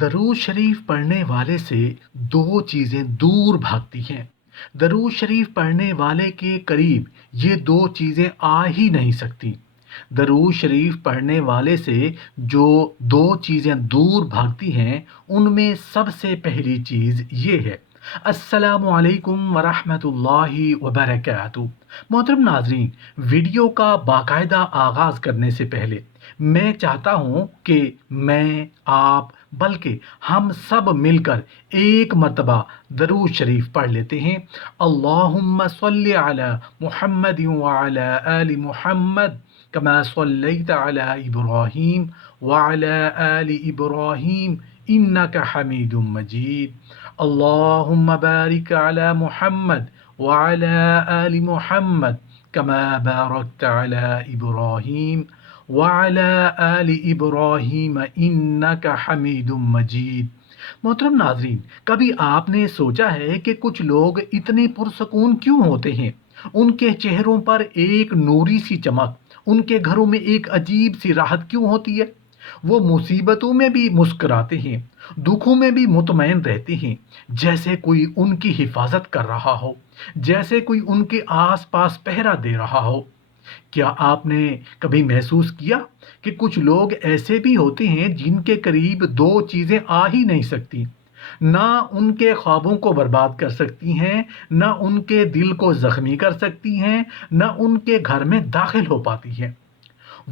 درود شریف پڑھنے والے سے دو چیزیں دور بھاگتی ہیں۔ درود شریف پڑھنے والے کے قریب یہ دو چیزیں آ ہی نہیں سکتی۔ درود شریف پڑھنے والے سے جو دو چیزیں دور بھاگتی ہیں ان میں سب سے پہلی چیز یہ ہے: السلام علیکم ورحمۃ اللہ وبرکاتہ۔ محترم ناظرین، ویڈیو کا باقاعدہ آغاز کرنے سے پہلے میں چاہتا ہوں کہ آپ بلکہ ہم سب مل کر ایک مرتبہ درود شریف پڑھ لیتے ہیں۔ اللہم صلی علی محمد وعلی آل محمد کما صلیت علی ابراہیم وعلی آل ابراہیم انک حمید مجید۔ اللہم بارک علی محمد وعلی آل محمد کما بارکت علی ابراہیم وعلی آل ابراہیم انک حمید مجید۔ محترم ناظرین، کبھی آپ نے سوچا ہے کہ کچھ لوگ اتنے پرسکون کیوں ہوتے ہیں؟ ان کے چہروں پر ایک نوری سی چمک، ان کے گھروں میں ایک عجیب سی راحت کیوں ہوتی ہے؟ وہ مصیبتوں میں بھی مسکراتے ہیں، دکھوں میں بھی مطمئن رہتے ہیں، جیسے کوئی ان کی حفاظت کر رہا ہو، جیسے کوئی ان کے آس پاس پہرا دے رہا ہو۔ کیا آپ نے کبھی محسوس کیا کہ کچھ لوگ ایسے بھی ہوتے ہیں جن کے قریب دو چیزیں آ ہی نہیں سکتی؟ نہ ان کے خوابوں کو برباد کر سکتی ہیں، نہ ان کے دل کو زخمی کر سکتی ہیں، نہ ان کے گھر میں داخل ہو پاتی ہیں۔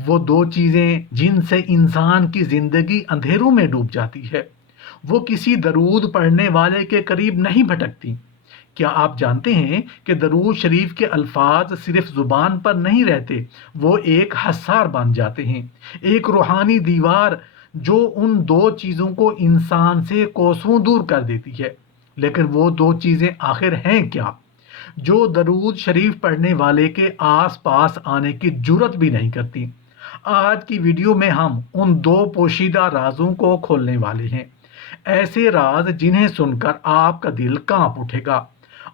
وہ دو چیزیں جن سے انسان کی زندگی اندھیروں میں ڈوب جاتی ہے، وہ کسی درود پڑھنے والے کے قریب نہیں بھٹکتی۔ کیا آپ جانتے ہیں کہ درود شریف کے الفاظ صرف زبان پر نہیں رہتے، وہ ایک حصار بن جاتے ہیں، ایک روحانی دیوار جو ان دو چیزوں کو انسان سے کوسوں دور کر دیتی ہے۔ لیکن وہ دو چیزیں آخر ہیں کیا، جو درود شریف پڑھنے والے کے آس پاس آنے کی جرت بھی نہیں کرتی؟ آج کی ویڈیو میں ہم ان دو پوشیدہ رازوں کو کھولنے والے ہیں، ایسے راز جنہیں سن کر آپ کا دل کانپ اٹھے گا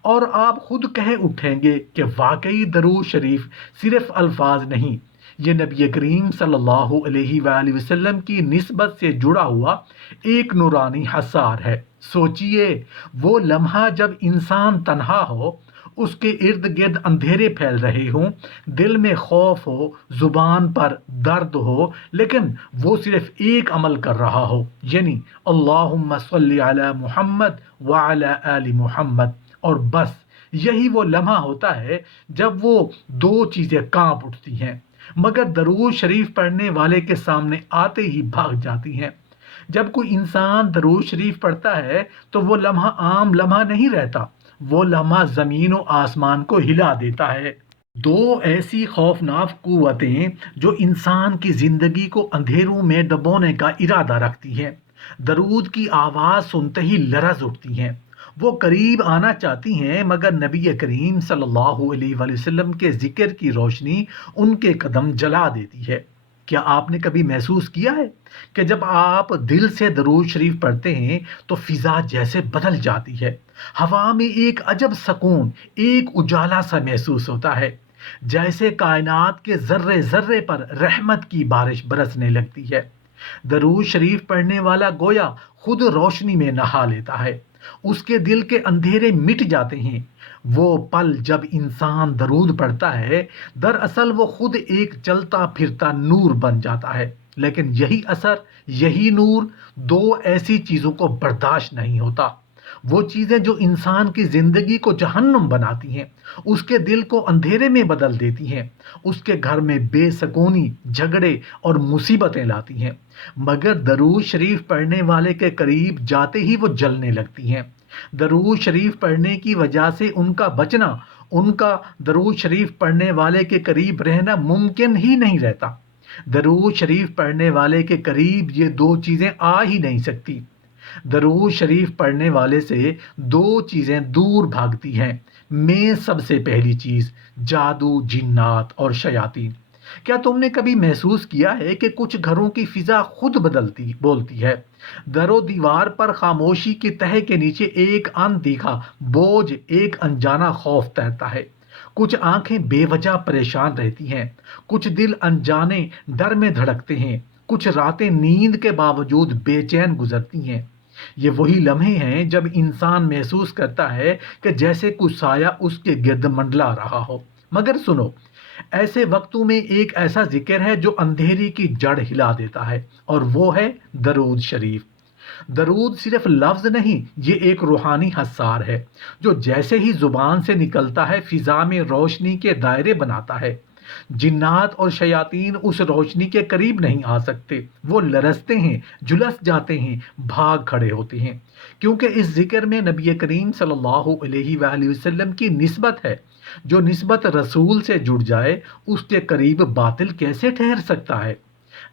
اور آپ خود کہہ اٹھیں گے کہ واقعی درود شریف صرف الفاظ نہیں، یہ نبی کریم صلی اللہ علیہ وآلہ وسلم کی نسبت سے جڑا ہوا ایک نورانی حصار ہے۔ سوچئے، وہ لمحہ جب انسان تنہا ہو، اس کے ارد گرد اندھیرے پھیل رہے ہوں، دل میں خوف ہو، زبان پر درد ہو، لیکن وہ صرف ایک عمل کر رہا ہو، یعنی اللہم صلی علی محمد وعلی آل محمد، اور بس یہی وہ لمحہ ہوتا ہے جب وہ دو چیزیں کانپ اٹھتی ہیں، مگر درود شریف پڑھنے والے کے سامنے آتے ہی بھاگ جاتی ہیں۔ جب کوئی انسان درود شریف پڑھتا ہے تو وہ لمحہ عام لمحہ نہیں رہتا، وہ لمحہ زمین و آسمان کو ہلا دیتا ہے۔ دو ایسی خوفناک قوتیں جو انسان کی زندگی کو اندھیروں میں ڈبونے کا ارادہ رکھتی ہیں، درود کی آواز سنتے ہی لرز اٹھتی ہیں۔ وہ قریب آنا چاہتی ہیں، مگر نبی کریم صلی اللہ علیہ وآلہ وسلم کے ذکر کی روشنی ان کے قدم جلا دیتی ہے۔ کیا آپ نے کبھی محسوس کیا ہے کہ جب آپ دل سے درود شریف پڑھتے ہیں تو فضا جیسے بدل جاتی ہے، ہوا میں ایک عجب سکون، ایک اجالا سا محسوس ہوتا ہے، جیسے کائنات کے ذرے ذرے پر رحمت کی بارش برسنے لگتی ہے۔ درود شریف پڑھنے والا گویا خود روشنی میں نہا لیتا ہے، اس کے دل کے اندھیرے مٹ جاتے ہیں۔ وہ پل جب انسان درود پڑھتا ہے، دراصل وہ خود ایک چلتا پھرتا نور بن جاتا ہے، لیکن یہی اثر، یہی نور دو ایسی چیزوں کو برداشت نہیں ہوتا۔ وہ چیزیں جو انسان کی زندگی کو جہنم بناتی ہیں، اس کے دل کو اندھیرے میں بدل دیتی ہیں، اس کے گھر میں بے سکونی، جھگڑے اور مصیبتیں لاتی ہیں، مگر درود شریف پڑھنے والے کے قریب جاتے ہی وہ جلنے لگتی ہیں۔ درود شریف پڑھنے کی وجہ سے ان کا بچنا، ان کا درود شریف پڑھنے والے کے قریب رہنا ممکن ہی نہیں رہتا۔ درود شریف پڑھنے والے کے قریب یہ دو چیزیں آ ہی نہیں سکتی۔ درود شریف پڑھنے والے سے دو چیزیں دور بھاگتی ہیں، میں سب سے پہلی چیز جادو، جنات اور شیاطین۔ کیا تم نے کبھی محسوس کیا ہے کہ کچھ گھروں کی فضا خود بولتی ہے؟ در و دیوار پر خاموشی کی تہ کے نیچے ایک اندیکھا بوجھ، ایک انجانا خوف تیرتا ہے۔ کچھ آنکھیں بے وجہ پریشان رہتی ہیں، کچھ دل انجانے ڈر میں دھڑکتے ہیں، کچھ راتیں نیند کے باوجود بے چین گزرتی ہیں۔ یہ وہی لمحے ہیں جب انسان محسوس کرتا ہے کہ جیسے کوئی سایہ اس کے گرد منڈلا رہا ہو۔ مگر سنو، ایسے وقتوں میں ایک ایسا ذکر ہے جو اندھیری کی جڑ ہلا دیتا ہے، اور وہ ہے درود شریف۔ درود صرف لفظ نہیں، یہ ایک روحانی حصار ہے جو جیسے ہی زبان سے نکلتا ہے فضا میں روشنی کے دائرے بناتا ہے۔ جنات اور شیاطین اس روشنی کے قریب نہیں آ سکتے، وہ لرزتے ہیں، جھلس جاتے ہیں، بھاگ کھڑے ہوتے ہیں، کیونکہ اس ذکر میں نبی کریم صلی اللہ علیہ وآلہ وسلم کی نسبت ہے۔ جو نسبت رسول سے جڑ جائے اس کے قریب باطل کیسے ٹھہر سکتا ہے؟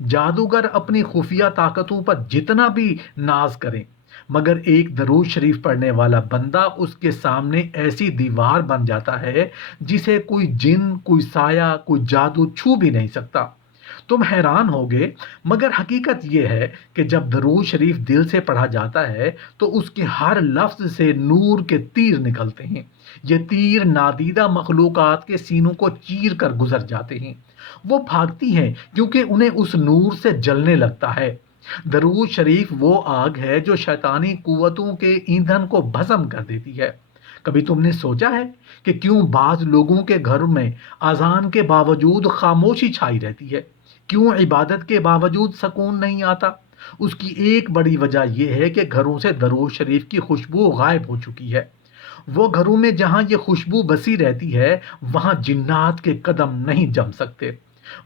جادوگر اپنی خفیہ طاقتوں پر جتنا بھی ناز کریں، مگر ایک درود شریف پڑھنے والا بندہ اس کے سامنے ایسی دیوار بن جاتا ہے جسے کوئی جن، کوئی سایہ، کوئی جادو چھو بھی نہیں سکتا۔ تم حیران ہوگے، مگر حقیقت یہ ہے کہ جب درود شریف دل سے پڑھا جاتا ہے تو اس کے ہر لفظ سے نور کے تیر نکلتے ہیں۔ یہ تیر نادیدہ مخلوقات کے سینوں کو چیر کر گزر جاتے ہیں۔ وہ بھاگتی ہیں کیونکہ انہیں اس نور سے جلنے لگتا ہے۔ درود شریف وہ آگ ہے جو شیطانی قوتوں کے ایندھن کو بھسم کر دیتی ہے۔ کبھی تم نے سوچا ہے کہ کیوں بعض لوگوں کے گھروں میں اذان کے باوجود خاموشی چھائی رہتی ہے؟ کیوں عبادت کے باوجود سکون نہیں آتا؟ اس کی ایک بڑی وجہ یہ ہے کہ گھروں سے درود شریف کی خوشبو غائب ہو چکی ہے۔ وہ گھروں میں جہاں یہ خوشبو بسی رہتی ہے وہاں جنات کے قدم نہیں جم سکتے۔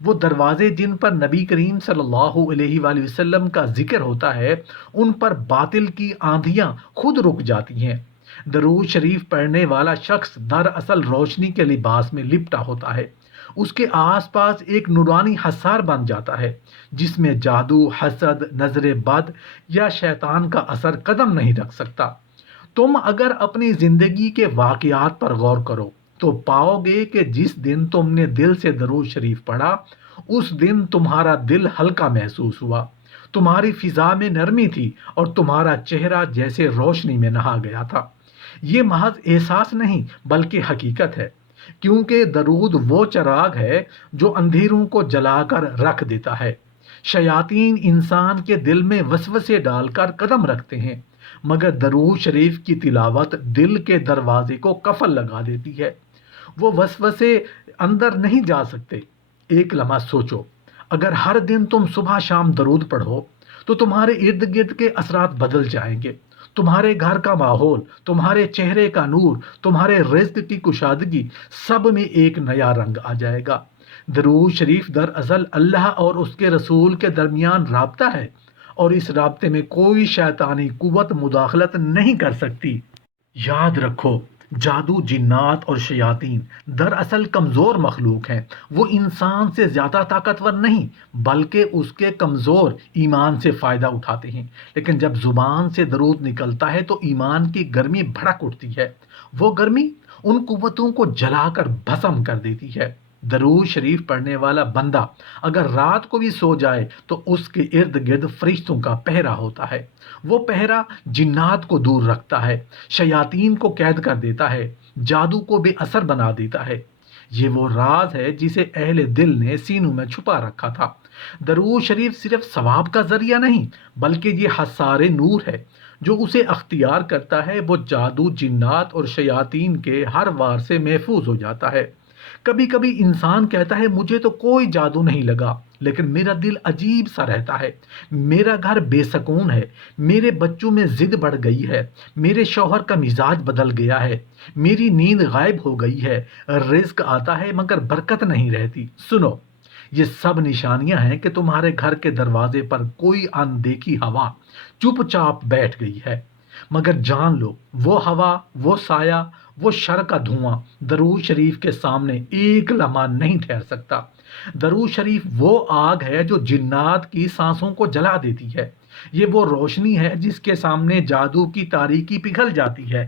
وہ دروازے جن پر نبی کریم صلی اللہ علیہ وآلہ وسلم کا ذکر ہوتا ہے ان پر باطل کی آندھیاں خود رک جاتی ہیں۔ درود شریف پڑھنے والا شخص دراصل روشنی کے لباس میں لپٹا ہوتا ہے۔ اس کے آس پاس ایک نورانی حصار بن جاتا ہے جس میں جادو، حسد، نظر بد یا شیطان کا اثر قدم نہیں رکھ سکتا۔ تم اگر اپنی زندگی کے واقعات پر غور کرو تو پاؤ گے کہ جس دن تم نے دل سے درود شریف پڑھا اس دن تمہارا دل ہلکا محسوس ہوا، تمہاری فضا میں نرمی تھی اور تمہارا چہرہ جیسے روشنی میں نہا گیا تھا۔ یہ محض احساس نہیں بلکہ حقیقت ہے، کیونکہ درود وہ چراغ ہے جو اندھیروں کو جلا کر رکھ دیتا ہے۔ شیاطین انسان کے دل میں وسوسے ڈال کر قدم رکھتے ہیں، مگر درود شریف کی تلاوت دل کے دروازے کو قفل لگا دیتی ہے۔ وہ وسوسے اندر نہیں جا سکتے۔ ایک لمحہ سوچو، اگر ہر دن تم صبح شام درود پڑھو تو تمہارے ارد گرد کے اثرات بدل جائیں گے۔ تمہارے گھر کا ماحول، تمہارے چہرے کا نور، تمہارے رزق کی کشادگی، سب میں ایک نیا رنگ آ جائے گا۔ درود شریف دراصل اللہ اور اس کے رسول کے درمیان رابطہ ہے، اور اس رابطے میں کوئی شیطانی قوت مداخلت نہیں کر سکتی۔ یاد رکھو، جادو، جنات اور شیاطین دراصل کمزور مخلوق ہیں۔ وہ انسان سے زیادہ طاقتور نہیں بلکہ اس کے کمزور ایمان سے فائدہ اٹھاتے ہیں۔ لیکن جب زبان سے درود نکلتا ہے تو ایمان کی گرمی بھڑک اٹھتی ہے۔ وہ گرمی ان قوتوں کو جلا کر بھسم کر دیتی ہے۔ درود شریف پڑھنے والا بندہ اگر رات کو بھی سو جائے تو اس کے ارد گرد فرشتوں کا پہرا ہوتا ہے۔ وہ پہرا جنات کو دور رکھتا ہے، شیاطین کو قید کر دیتا ہے، جادو کو بے اثر بنا دیتا ہے۔ یہ وہ راز ہے جسے اہل دل نے سینوں میں چھپا رکھا تھا۔ درود شریف صرف ثواب کا ذریعہ نہیں بلکہ یہ حصار نور ہے۔ جو اسے اختیار کرتا ہے وہ جادو، جنات اور شیاطین کے ہر وار سے محفوظ ہو جاتا ہے۔ کبھی کبھی انسان کہتا ہے مجھے تو کوئی جادو نہیں لگا، لیکن میرا دل عجیب سا رہتا ہے، میرا گھر بے سکون ہے، میرے بچوں میں ضد بڑھ گئی ہے، میرے شوہر کا مزاج بدل گیا ہے، میری نیند غائب ہو گئی ہے، رزق آتا ہے مگر برکت نہیں رہتی۔ سنو، یہ سب نشانیاں ہیں کہ تمہارے گھر کے دروازے پر کوئی اندیکھی ہوا چپ چاپ بیٹھ گئی ہے۔ مگر جان لو، وہ ہوا، وہ سایہ، وہ شر کا دھواں درود شریف کے سامنے ایک لمحہ نہیں ٹھہر سکتا۔ درود شریف وہ آگ ہے جو جنات کی سانسوں کو جلا دیتی ہے۔ یہ وہ روشنی ہے جس کے سامنے جادو کی تاریکی پگھل جاتی ہے۔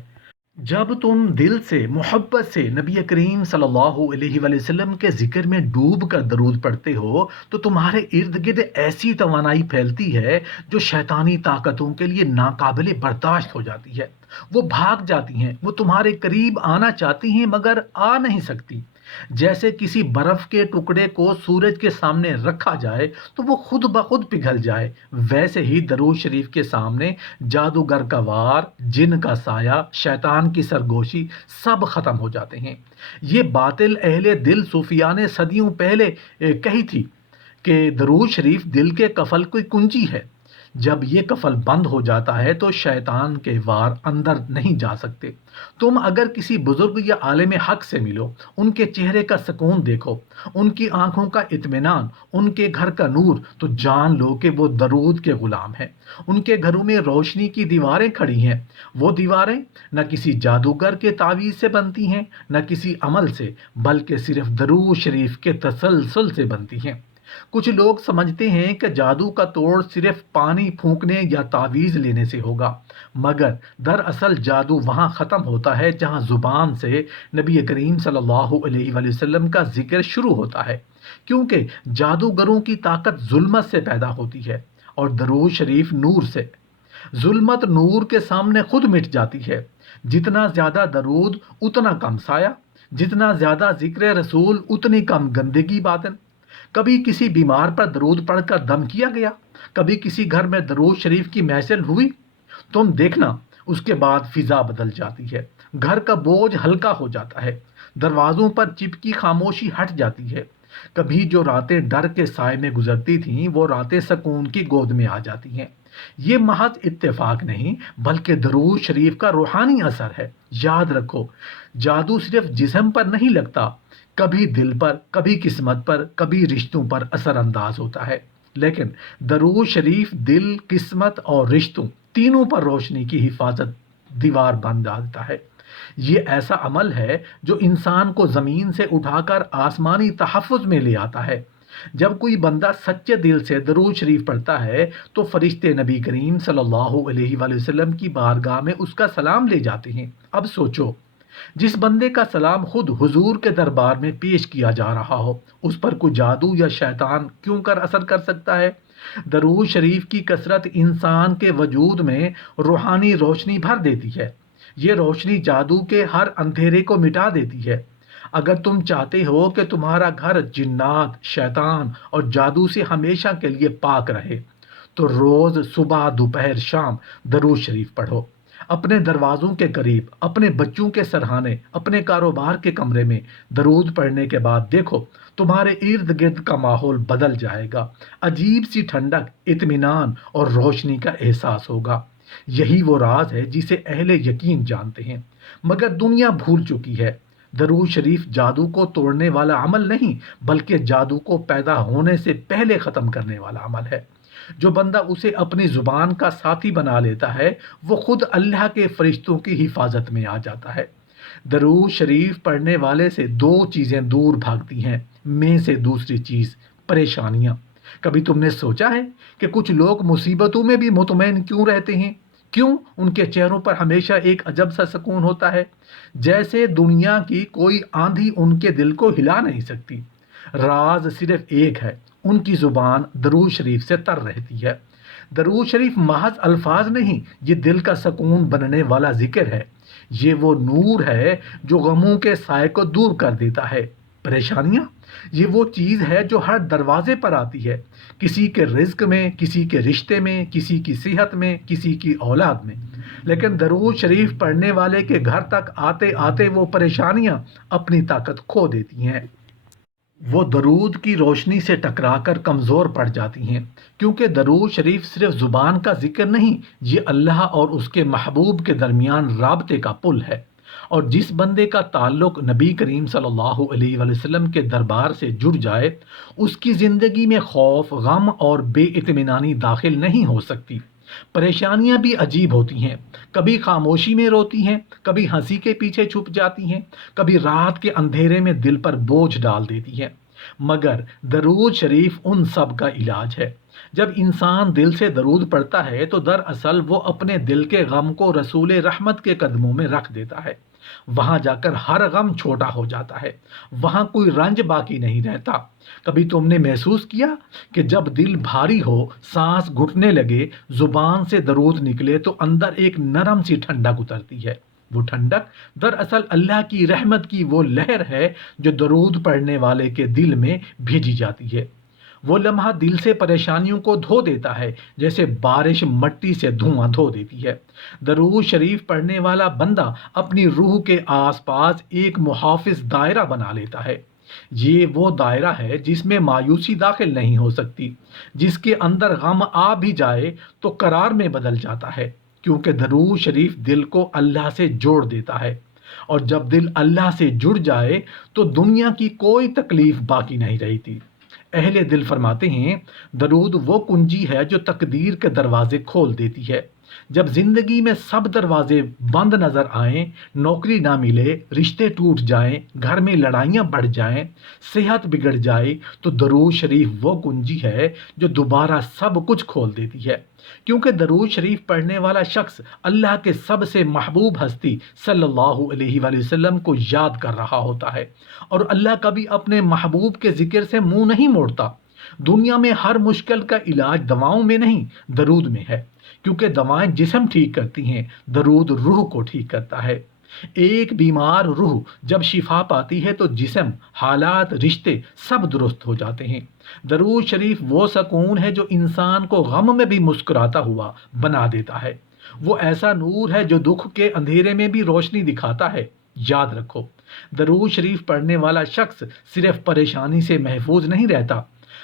جب تم دل سے محبت سے نبی کریم صلی اللہ علیہ وآلہ وسلم کے ذکر میں ڈوب کر درود پڑھتے ہو تو تمہارے ارد گرد ایسی توانائی پھیلتی ہے جو شیطانی طاقتوں کے لیے ناقابل برداشت ہو جاتی ہے۔ وہ بھاگ جاتی ہیں، وہ تمہارے قریب آنا چاہتی ہیں مگر آ نہیں سکتی۔ جیسے کسی برف کے ٹکڑے کو سورج کے سامنے رکھا جائے تو وہ خود بخود پگھل جائے، ویسے ہی درود شریف کے سامنے جادوگر کا وار، جن کا سایہ، شیطان کی سرگوشی سب ختم ہو جاتے ہیں۔ یہ باطل اہل دل صوفیاء نے صدیوں پہلے کہی تھی کہ درود شریف دل کے قفل کی کنجی ہے۔ جب یہ قفل بند ہو جاتا ہے تو شیطان کے وار اندر نہیں جا سکتے۔ تم اگر کسی بزرگ یا عالم حق سے ملو، ان کے چہرے کا سکون دیکھو، ان کی آنکھوں کا اطمینان، ان کے گھر کا نور، تو جان لو کہ وہ درود کے غلام ہیں۔ ان کے گھروں میں روشنی کی دیواریں کھڑی ہیں۔ وہ دیواریں نہ کسی جادوگر کے تعویذ سے بنتی ہیں، نہ کسی عمل سے، بلکہ صرف درود شریف کے تسلسل سے بنتی ہیں۔ کچھ لوگ سمجھتے ہیں کہ جادو کا توڑ صرف پانی پھونکنے یا تعویذ لینے سے ہوگا، مگر دراصل جادو وہاں ختم ہوتا ہے جہاں زبان سے نبی کریم صلی اللہ علیہ وآلہ وسلم کا ذکر شروع ہوتا ہے، کیونکہ جادوگروں کی طاقت ظلمت سے پیدا ہوتی ہے اور درود شریف نور سے۔ ظلمت نور کے سامنے خود مٹ جاتی ہے۔ جتنا زیادہ درود اتنا کم سایہ، جتنا زیادہ ذکر رسول اتنی کم گندگی باطن۔ کبھی کسی بیمار پر درود پڑھ کر دم کیا گیا، کبھی کسی گھر میں درود شریف کی محفل ہوئی، تم دیکھنا اس کے بعد فضا بدل جاتی ہے، گھر کا بوجھ ہلکا ہو جاتا ہے، دروازوں پر چپکی خاموشی ہٹ جاتی ہے۔ کبھی جو راتیں ڈر کے سائے میں گزرتی تھیں وہ راتیں سکون کی گود میں آ جاتی ہیں۔ یہ محض اتفاق نہیں بلکہ درود شریف کا روحانی اثر ہے۔ یاد رکھو، جادو صرف جسم پر نہیں لگتا، کبھی دل پر، کبھی قسمت پر، کبھی رشتوں پر اثر انداز ہوتا ہے، لیکن درود شریف دل، قسمت اور رشتوں تینوں پر روشنی کی حفاظت دیوار بن ڈالتا ہے۔ یہ ایسا عمل ہے جو انسان کو زمین سے اٹھا کر آسمانی تحفظ میں لے آتا ہے۔ جب کوئی بندہ سچے دل سے درود شریف پڑھتا ہے تو فرشتے نبی کریم صلی اللہ علیہ وآلہ وسلم کی بارگاہ میں اس کا سلام لے جاتے ہیں۔ اب سوچو، جس بندے کا سلام خود حضور کے دربار میں پیش کیا جا رہا ہو، اس پر کوئی جادو یا شیطان کیوں کر اثر کر سکتا ہے؟ درود شریف کی کثرت انسان کے وجود میں روحانی روشنی بھر دیتی ہے۔ یہ روشنی جادو کے ہر اندھیرے کو مٹا دیتی ہے۔ اگر تم چاہتے ہو کہ تمہارا گھر جنات، شیطان اور جادو سے ہمیشہ کے لیے پاک رہے، تو روز صبح، دوپہر، شام درود شریف پڑھو۔ اپنے دروازوں کے قریب، اپنے بچوں کے سرہانے، اپنے کاروبار کے کمرے میں درود پڑھنے کے بعد دیکھو تمہارے ارد گرد کا ماحول بدل جائے گا۔ عجیب سی ٹھنڈک، اطمینان اور روشنی کا احساس ہوگا۔ یہی وہ راز ہے جسے اہل یقین جانتے ہیں، مگر دنیا بھول چکی ہے۔ درود شریف جادو کو توڑنے والا عمل نہیں بلکہ جادو کو پیدا ہونے سے پہلے ختم کرنے والا عمل ہے۔ جو بندہ اسے اپنی زبان کا ساتھی بنا لیتا ہے وہ خود اللہ کے فرشتوں کی حفاظت میں آ جاتا ہے۔ درود شریف پڑھنے والے سے دو چیزیں دور بھاگتی ہیں، میں سے دوسری چیز پریشانیاں۔ کبھی تم نے سوچا ہے کہ کچھ لوگ مصیبتوں میں بھی مطمئن کیوں رہتے ہیں؟ کیوں ان کے چہروں پر ہمیشہ ایک عجب سا سکون ہوتا ہے، جیسے دنیا کی کوئی آندھی ان کے دل کو ہلا نہیں سکتی؟ راز صرف ایک ہے، ان کی زبان درود شریف سے تر رہتی ہے۔ درود شریف محض الفاظ نہیں، یہ دل کا سکون بننے والا ذکر ہے۔ یہ وہ نور ہے جو غموں کے سائے کو دور کر دیتا ہے۔ پریشانیاں، یہ وہ چیز ہے جو ہر دروازے پر آتی ہے، کسی کے رزق میں، کسی کے رشتے میں، کسی کی صحت میں، کسی کی اولاد میں۔ لیکن درود شریف پڑھنے والے کے گھر تک آتے آتے وہ پریشانیاں اپنی طاقت کھو دیتی ہیں۔ وہ درود کی روشنی سے ٹکرا کر کمزور پڑ جاتی ہیں، کیونکہ درود شریف صرف زبان کا ذکر نہیں، یہ اللہ اور اس کے محبوب کے درمیان رابطے کا پل ہے۔ اور جس بندے کا تعلق نبی کریم صلی اللہ علیہ وآلہ وسلم کے دربار سے جڑ جائے، اس کی زندگی میں خوف، غم اور بے اطمینانی داخل نہیں ہو سکتی۔ پریشانیاں بھی عجیب ہوتی ہیں، کبھی خاموشی میں روتی ہیں، کبھی ہنسی کے پیچھے چھپ جاتی ہیں، کبھی رات کے اندھیرے میں دل پر بوجھ ڈال دیتی ہیں، مگر درود شریف ان سب کا علاج ہے۔ جب انسان دل سے درود پڑھتا ہے تو دراصل وہ اپنے دل کے غم کو رسول رحمت کے قدموں میں رکھ دیتا ہے۔ وہاں جا کر ہر غم چھوٹا ہو جاتا ہے، وہاں کوئی رنج باقی نہیں رہتا۔ کبھی تم نے محسوس کیا کہ جب دل بھاری ہو، سانس گھٹنے لگے، زبان سے درود نکلے تو اندر ایک نرم سی ٹھنڈک اترتی ہے، وہ ٹھنڈک دراصل اللہ کی رحمت کی وہ لہر ہے جو درود پڑھنے والے کے دل میں بھیجی جاتی ہے۔ وہ لمحہ دل سے پریشانیوں کو دھو دیتا ہے جیسے بارش مٹی سے دھواں دھو دیتی ہے۔ درود شریف پڑھنے والا بندہ اپنی روح کے آس پاس ایک محافظ دائرہ بنا لیتا ہے۔ یہ وہ دائرہ ہے جس میں مایوسی داخل نہیں ہو سکتی، جس کے اندر غم آ بھی جائے تو قرار میں بدل جاتا ہے، کیونکہ درود شریف دل کو اللہ سے جوڑ دیتا ہے، اور جب دل اللہ سے جڑ جائے تو دنیا کی کوئی تکلیف باقی نہیں رہتی۔ اہل دل فرماتے ہیں، درود وہ کنجی ہے جو تقدیر کے دروازے کھول دیتی ہے۔ جب زندگی میں سب دروازے بند نظر آئیں، نوکری نہ ملے، رشتے ٹوٹ جائیں، گھر میں لڑائیاں بڑھ جائیں، صحت بگڑ جائے، تو درود شریف وہ کنجی ہے جو دوبارہ سب کچھ کھول دیتی ہے، کیونکہ درود شریف پڑھنے والا شخص اللہ کے سب سے محبوب ہستی صلی اللہ علیہ وآلہ وسلم کو یاد کر رہا ہوتا ہے، اور اللہ کبھی اپنے محبوب کے ذکر سے منہ نہیں موڑتا۔ دنیا میں ہر مشکل کا علاج دواؤں میں نہیں، درود میں ہے، کیونکہ دوائیں جسم ٹھیک کرتی ہیں، درود روح کو ٹھیک کرتا ہے۔ ایک بیمار روح جب شفا پاتی ہے تو جسم، حالات، رشتے سب درست ہو جاتے ہیں۔ درود شریف وہ سکون ہے جو انسان کو غم میں بھی مسکراتا ہوا بنا دیتا ہے۔ وہ ایسا نور ہے جو دکھ کے اندھیرے میں بھی روشنی دکھاتا ہے۔ یاد رکھو، درود شریف پڑھنے والا شخص صرف پریشانی سے محفوظ نہیں رہتا،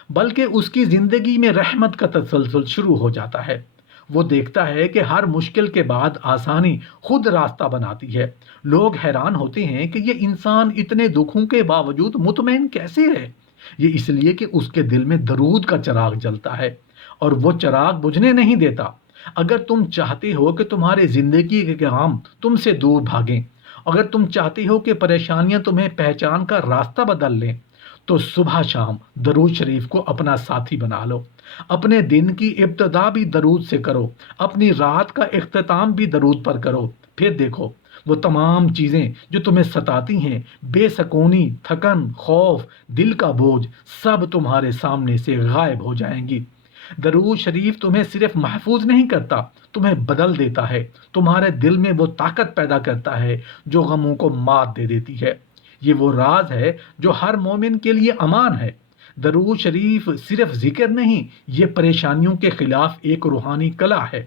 بلکہ اس کی زندگی میں رحمت کا تسلسل شروع ہو جاتا ہے۔ وہ دیکھتا ہے کہ ہر مشکل کے بعد آسانی خود راستہ بناتی ہے۔ لوگ حیران ہوتے ہیں کہ یہ انسان اتنے دکھوں کے باوجود مطمئن کیسے ہے؟ یہ اس لیے کہ اس کے دل میں درود کا چراغ جلتا ہے، اور وہ چراغ بجھنے نہیں دیتا۔ اگر تم چاہتے ہو کہ تمہاری زندگی کے غم تم سے دور بھاگیں، اگر تم چاہتے ہو کہ پریشانیاں تمہیں پہچان کا راستہ بدل لیں، تو صبح شام درود شریف کو اپنا ساتھی بنا لو۔ اپنے دن کی ابتدا بھی درود سے کرو، اپنی رات کا اختتام بھی درود پر کرو۔ پھر دیکھو، وہ تمام چیزیں جو تمہیں ستاتی ہیں، بے سکونی، تھکن، خوف، دل کا بوجھ، سب تمہارے سامنے سے غائب ہو جائیں گی۔ درود شریف تمہیں صرف محفوظ نہیں کرتا، تمہیں بدل دیتا ہے۔ تمہارے دل میں وہ طاقت پیدا کرتا ہے جو غموں کو مات دے دیتی ہے۔ یہ وہ راز ہے جو ہر مومن کے لیے امان ہے۔ درود شریف صرف ذکر نہیں، یہ پریشانیوں کے خلاف ایک روحانی کلا ہے،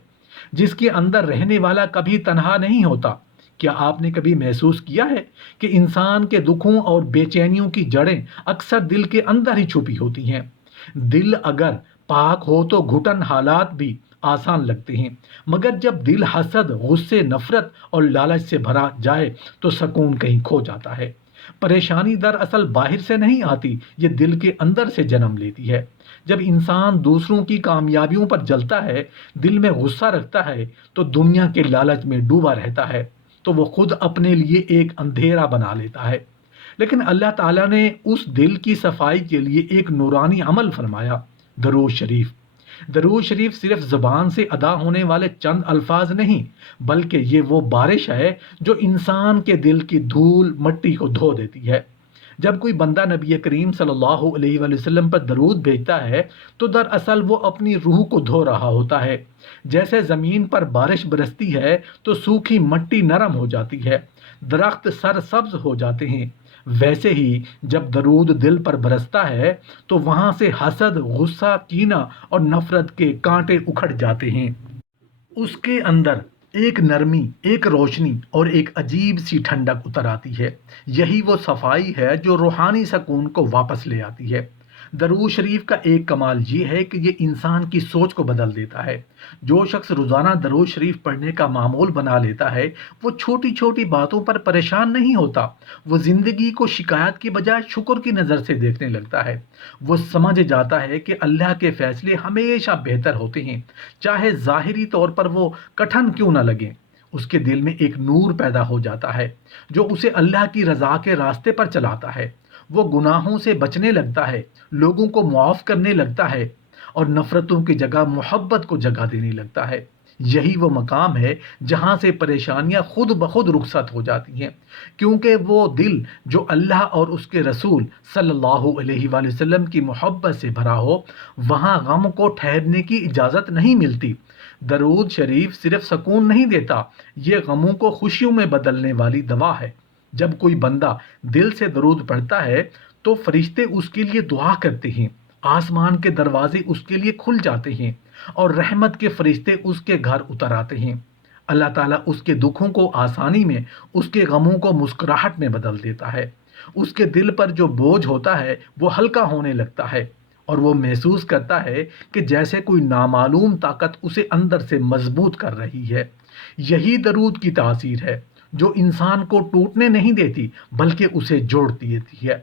جس کے اندر رہنے والا کبھی تنہا نہیں ہوتا۔ کیا آپ نے کبھی محسوس کیا ہے کہ انسان کے دکھوں اور بے چینیوں کی جڑیں اکثر دل کے اندر ہی چھپی ہوتی ہیں؟ دل اگر پاک ہو تو گھٹن حالات بھی آسان لگتے ہیں، مگر جب دل حسد، غصے، نفرت اور لالچ سے بھرا جائے تو سکون کہیں کھو جاتا ہے۔ پریشانی دراصل باہر سے نہیں آتی، یہ دل کے اندر سے جنم لیتی ہے۔ جب انسان دوسروں کی کامیابیوں پر جلتا ہے، دل میں غصہ رکھتا ہے، تو دنیا کے لالچ میں ڈوبا رہتا ہے، تو وہ خود اپنے لیے ایک اندھیرا بنا لیتا ہے۔ لیکن اللہ تعالیٰ نے اس دل کی صفائی کے لیے ایک نورانی عمل فرمایا، درود شریف۔ درود شریف صرف زبان سے ادا ہونے والے چند الفاظ نہیں، بلکہ یہ وہ بارش ہے جو انسان کے دل کی دھول مٹی کو دھو دیتی ہے۔ جب کوئی بندہ نبی کریم صلی اللہ علیہ وآلہ وسلم پر درود بھیجتا ہے تو دراصل وہ اپنی روح کو دھو رہا ہوتا ہے۔ جیسے زمین پر بارش برستی ہے تو سوکھی مٹی نرم ہو جاتی ہے، درخت سرسبز ہو جاتے ہیں، ویسے ہی جب درود دل پر برستا ہے تو وہاں سے حسد، غصہ، کینہ اور نفرت کے کانٹے اکھڑ جاتے ہیں۔ اس کے اندر ایک نرمی، ایک روشنی اور ایک عجیب سی ٹھنڈک اتر آتی ہے۔ یہی وہ صفائی ہے جو روحانی سکون کو واپس لے آتی ہے۔ درود شریف کا ایک کمال یہ ہے کہ یہ انسان کی سوچ کو بدل دیتا ہے۔ جو شخص روزانہ درود شریف پڑھنے کا معمول بنا لیتا ہے، وہ چھوٹی چھوٹی باتوں پر پریشان نہیں ہوتا۔ وہ زندگی کو شکایت کی بجائے شکر کی نظر سے دیکھنے لگتا ہے۔ وہ سمجھ جاتا ہے کہ اللہ کے فیصلے ہمیشہ بہتر ہوتے ہیں، چاہے ظاہری طور پر وہ کٹھن کیوں نہ لگیں۔ اس کے دل میں ایک نور پیدا ہو جاتا ہے جو اسے اللہ کی رضا کے راستے پر چلاتا ہے۔ وہ گناہوں سے بچنے لگتا ہے، لوگوں کو معاف کرنے لگتا ہے، اور نفرتوں کی جگہ محبت کو جگہ دینے لگتا ہے۔ یہی وہ مقام ہے جہاں سے پریشانیاں خود بخود رخصت ہو جاتی ہیں، کیونکہ وہ دل جو اللہ اور اس کے رسول صلی اللہ علیہ وآلہ وسلم کی محبت سے بھرا ہو، وہاں غم کو ٹھہرنے کی اجازت نہیں ملتی۔ درود شریف صرف سکون نہیں دیتا، یہ غموں کو خوشیوں میں بدلنے والی دوا ہے۔ جب کوئی بندہ دل سے درود پڑھتا ہے تو فرشتے اس کے لیے دعا کرتے ہیں، آسمان کے دروازے اس کے لیے کھل جاتے ہیں اور رحمت کے فرشتے اس کے گھر اتر آتے ہیں۔ اللہ تعالیٰ اس کے دکھوں کو آسانی میں، اس کے غموں کو مسکراہٹ میں بدل دیتا ہے۔ اس کے دل پر جو بوجھ ہوتا ہے وہ ہلکا ہونے لگتا ہے اور وہ محسوس کرتا ہے کہ جیسے کوئی نامعلوم طاقت اسے اندر سے مضبوط کر رہی ہے۔ یہی درود کی تاثیر ہے جو انسان کو ٹوٹنے نہیں دیتی بلکہ اسے جوڑتی دیتی ہے۔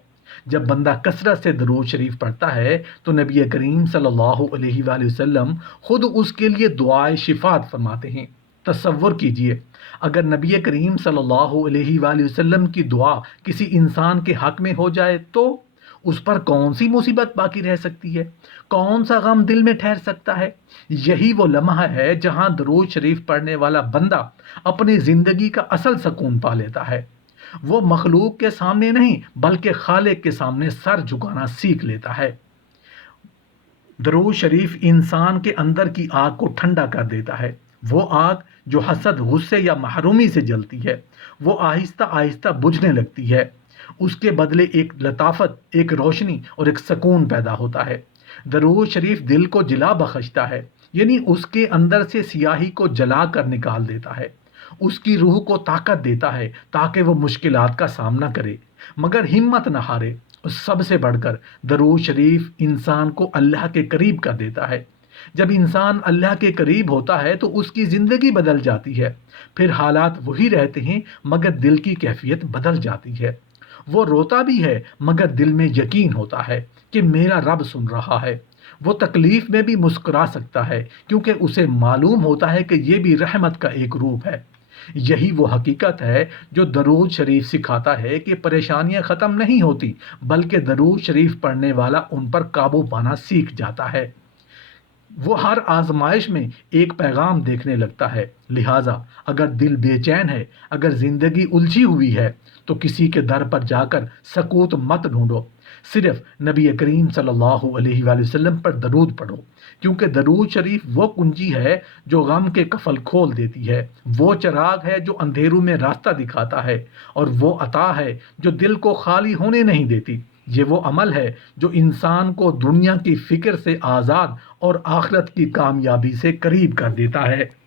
جب بندہ کثرت سے درود شریف پڑھتا ہے تو نبی کریم صلی اللہ علیہ وآلہ وسلم خود اس کے لیے دعائے شفاعت فرماتے ہیں۔ تصور کیجئے، اگر نبی کریم صلی اللہ علیہ وآلہ وسلم کی دعا کسی انسان کے حق میں ہو جائے تو اس پر کون سی مصیبت باقی رہ سکتی ہے، کون سا غم دل میں ٹھہر سکتا ہے؟ یہی وہ لمحہ ہے جہاں درود شریف پڑھنے والا بندہ اپنی زندگی کا اصل سکون پا لیتا ہے۔ وہ مخلوق کے سامنے نہیں بلکہ خالق کے سامنے سر جھکانا سیکھ لیتا ہے۔ درود شریف انسان کے اندر کی آگ کو ٹھنڈا کر دیتا ہے۔ وہ آگ جو حسد، غصے یا محرومی سے جلتی ہے، وہ آہستہ آہستہ بجھنے لگتی ہے۔ اس کے بدلے ایک لطافت، ایک روشنی اور ایک سکون پیدا ہوتا ہے۔ درود شریف دل کو جلا بخشتا ہے، یعنی اس کے اندر سے سیاہی کو جلا کر نکال دیتا ہے۔ اس کی روح کو طاقت دیتا ہے تاکہ وہ مشکلات کا سامنا کرے مگر ہمت نہ ہارے۔ اور سب سے بڑھ کر درود شریف انسان کو اللہ کے قریب کر دیتا ہے۔ جب انسان اللہ کے قریب ہوتا ہے تو اس کی زندگی بدل جاتی ہے، پھر حالات وہی رہتے ہیں مگر دل کی کیفیت بدل جاتی ہے۔ وہ روتا بھی ہے مگر دل میں یقین ہوتا ہے کہ میرا رب سن رہا ہے۔ وہ تکلیف میں بھی مسکرا سکتا ہے کیونکہ اسے معلوم ہوتا ہے کہ یہ بھی رحمت کا ایک روپ ہے۔ یہی وہ حقیقت ہے جو درود شریف سکھاتا ہے کہ پریشانیاں ختم نہیں ہوتی بلکہ درود شریف پڑھنے والا ان پر قابو پانا سیکھ جاتا ہے۔ وہ ہر آزمائش میں ایک پیغام دیکھنے لگتا ہے۔ لہٰذا اگر دل بے چین ہے، اگر زندگی الجھی ہوئی ہے تو کسی کے در پر جا کر سکوت مت ڈھونڈو، صرف نبی کریم صلی اللہ علیہ وآلہ وسلم پر درود پڑھو، کیونکہ درود شریف وہ کنجی ہے جو غم کے قفل کھول دیتی ہے، وہ چراغ ہے جو اندھیروں میں راستہ دکھاتا ہے، اور وہ عطا ہے جو دل کو خالی ہونے نہیں دیتی۔ یہ وہ عمل ہے جو انسان کو دنیا کی فکر سے آزاد اور آخرت کی کامیابی سے قریب کر دیتا ہے۔